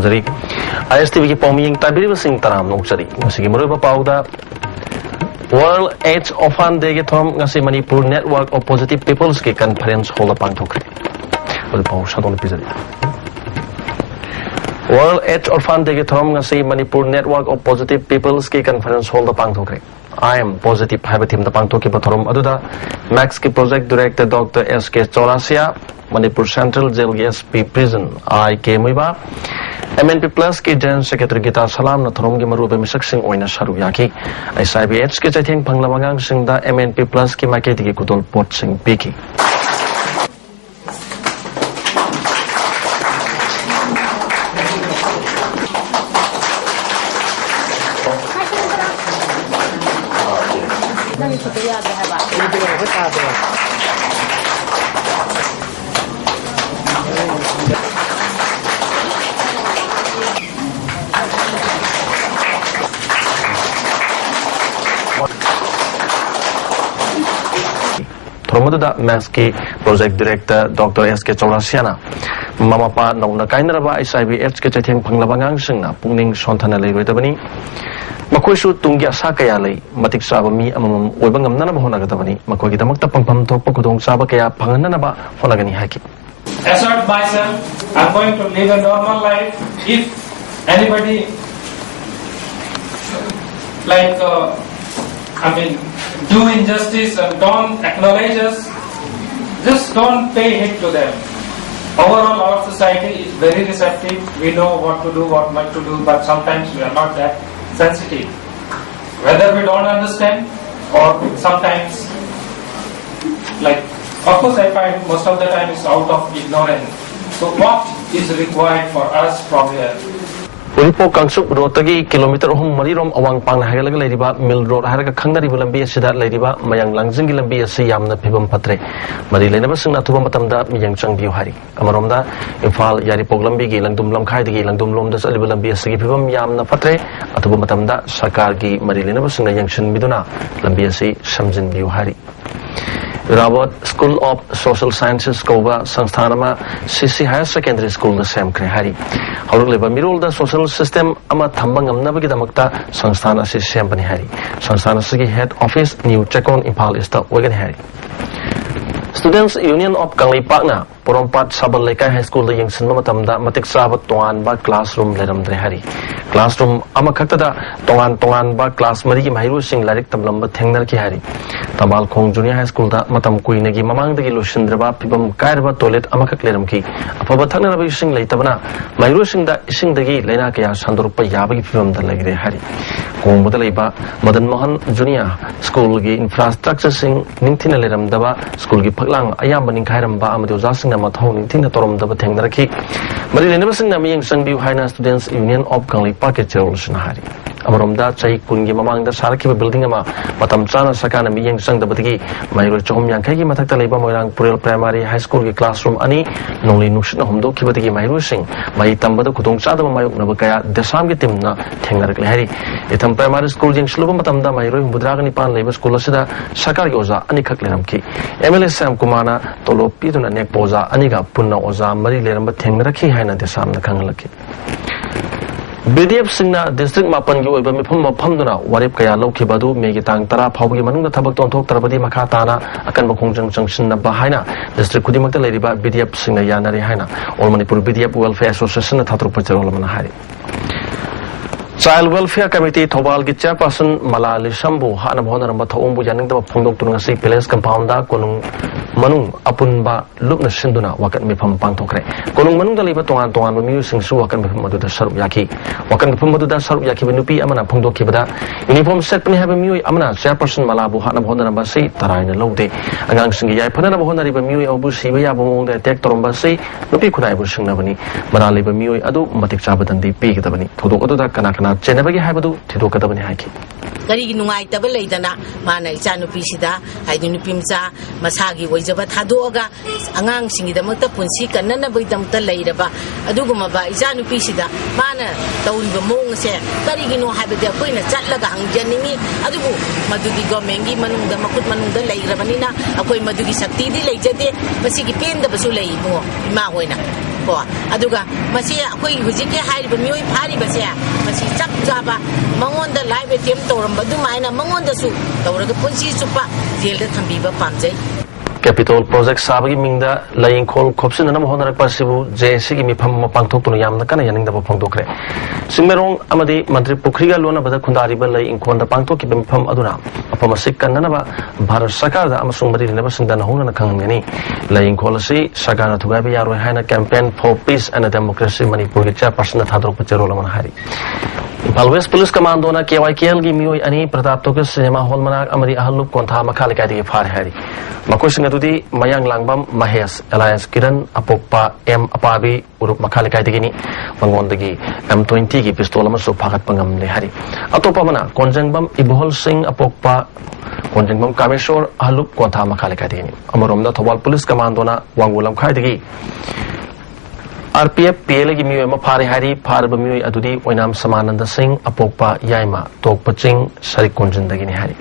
Tamjari. ISTV ki Poming Tabiri Sing Taram Noksari. Masiki Muruba Pauda. World AIDS Orphan Day ke Thom ngasi Manipur Network of Positive Peoples ki conference hall pangthokre. Ul pau shadon pizari. World AIDS Orphan Day ke Thom ngasi Manipur Network of Positive Peoples ki conference hall pangthokre. I am positive habitim the pangthoki pathorum aduda Max ki project director Dr. KH.KHOGEN Manipur Central Jail SP Prison I.K. MAIBAM MNP Plus ki General Secretary Gita Salam na thorom gi marube misak sing oina saru yaki SIBH ki chatheng panglamangang sing da MNP Plus ki market ki kutol pot sing piki Thromaduda Max ki project director Dr. KH.KHOGEN Mama pa nauna kainaraba SIBH ke chatheng panglabangang singna pungning sonthana leiroidabani makoisu tunggi asa kaya lei matik saba mi amamam oiba ngamnana ba honagadabani makoi gidamakta pangpham thokpa khudong saba kaya phanganna ba honagani haki. Assert myself, I'm going to live a normal life. If anybody do injustice and don't acknowledge us, just don't pay heed to them. Overall, our society is very receptive. We know what to do, what not to do, but sometimes we are not that sensitive. Whether we don't understand or sometimes, of course I find most of the time it's out of ignorance. So what is required for us from here? Uripo Kangsuk Rotagi kilometer home Marirom awang pang hagalaga ladiba Mill Road Haraka Kangari Bulambi Sidat ladiba Mayang Langzingi Lambi Siam the Pibum Patre Marilena Basuna Tubatamda Miyang Chang Biohari Amaromda Infal Yari Poglambi Langdum Lamkai Langdum Lom the Salibulambi Sigipum Yam the Patre Atubatamda Sakargi Marilena Basuna Yangshan Miduna Lambiasi Shamjin Biohari Robert School of Social Sciences Kova Sansthanama CC Higher Secondary School the Sam Krehari. However, Mirul the social system ama Thambangam Nabagidamakta Sanstana Si Sam Panihari. Sanstana Sigi head office New Chekon Impal is the Wagan Hari. Students Union of Kangli Pakna Porompat Sabal Leka High School the Yang Sinamatamda Matik Sabat Tongan ba classroom Ledam Drehari. Classroom Amakata Tongan ba class Mari Mahiru Sing Larik Tablamba Tengnar Kihari. Tamal Kong Junior High School da Matam Kuinagi Mamang the Lushindraba Pibam Kairba Toilet Amakakleramki. Apabatana Sing Latabana Mahiru Sing da Sing the Gi Lena Kaya Sandurpa Yabi Pibam the Legre Hari. Kong Budaleba Madan Mohan Junior School Gi Infrastructure Sing Nintina Leram Daba School Gi Paklang Ayambaning Kairamba Amadoza Sing Namathon Nintina Torom Daba Tengnaraki. Marilena Sing Naming Sangbi Haina Students Union of Kangli Packet Shanahari. Amaromda Chai Kungi Mamang the Saraki building ama Matam Chana Sakana Miyang Sang the Batiki Mairo Chom Yankagi Mataka Leba Moyang Puril Primary High School classroom Ani Noli Nushin Homdo Kibatiki Mairo Sing Mai Tambada Kutung Sada Mayuk Nabakaya Desam Gitimna Tengar Lahari Itam Primary School Jing Slubam Matamda Mairo Budragani Pan Labor School Sida Sakari Oza Anikakleramki MLS Sam Kumana Tolo Pituna Nekpoza Aniga Puna Oza Mari Leramba Tengaraki Haina Desam the Kangalaki. BDF Singna District Mapan Yu Mipum Pamduna, Warip Kaya Loki Badu, Megitang Tara, Pau Manunga Tabaton Tok Tarabadi Makatana, Akan Bakong Junction Bahina, District Kudimaka Ladiba, BDF Singna Yanari Haina, All Manipur BDF Welfare Association, Tatrupacharolamahari. Child Welfare Committee Tobal Gitcha Person Malali Shambu, Hana Honor Matombu Yaning the Pondok Tunasi Piles Compounda, Konung Manung, Apunba, Lupna Sinduna, Wakan Mipam Pantokre. Konung Manung the Libaton, Toan, Musing Su, Wakan Madu Saruyaki, Wakan Pumadu Saruyaki, Venupi, Amana Pondo Kibada, Uniform set me have a Mui Amana, Chairperson Malabu, Hana Honor Basi, Tarana Lode, Agang Singi, Panana Honor Mui Obusi, Yabon, the Tector Basi, Nupi Kunai Bushinavani, Manali Mui Adu, Matik Sabat and the Pig Tabani, Todoka Kanakana. Jenabagi Habadu, Tidokadabani Haki. Kari Nungai Tabaladana, Mana Chanu Pisida, Idunipimza, Masagi, Wajaba Tadoga, Angang Singi the Mata Punsika, Nana Bitam Taladaba, Adugumaba, Izanu Pisida, Mana, Tauriba Mong said, Karigino Habita Queen, Chatlagang, Janini, Adubu, Madugi Gomengi, Manung, the Makut Manung, the Lay Ramanina, Akoy Madugi Sakti, Lay Jade, Masiki Pin the Basulay, Mawena. ko aduga masi akoi hujike hairiba mioi phariba se masi chap jaba mangonda live attempt tawramba dumaina mangonda su tawraga punsi chupa jail da thambiba pamjai Capital Project Sabagi Mingda laying call Copsin and Honor Pasibu, JC Mipam Pangtok to Yam, the Kanayan the Pongdokre. Simerong Amadi, Madri Pukriga Luna, but the Kundari lay in Konda Pangtok, Pam Aduna. Upon a sick Kananaba, Barasaka, the Amazon never sing than Hona Kangani, laying policy, Sagana to Gabia, Rohana campaign for peace and democracy, Manipuri chairperson at Hadro Pacherola Hari. Palwes Police Commandona, KYKL, Gimui, Ani, Pratap Tokus, Cinema Holmanak, Amadi Ahaluk, Konta Makalika, Far Harry. Makusing adudi mayang langbam Mahes Alliance Kiran apokpa M apabi uruk makalikai tigini mangondagi M20 gi pistol amaso phagat pangam le hari atopa mana konjangbam Ibohol Singh apokpa konjangbam Kameshwar haluk kontha makalikai tigini amoromda Thobal Police Commandona wangulam khai digi RPF PL gi miyo ma phari hari pharba miyo adudi oinam Samananda Singh apokpa yaima tokpaching sarik konjandagi ni hari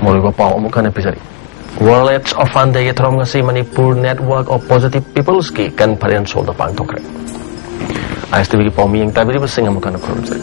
Moriba Pau Amukan episode. World AIDS Orphan Day Trom ngasi Manipur Network of Positive Peoples ki kan parian sol da pang tokre. ISTV ki Pau mi yang tabiri basing amukan kurumse.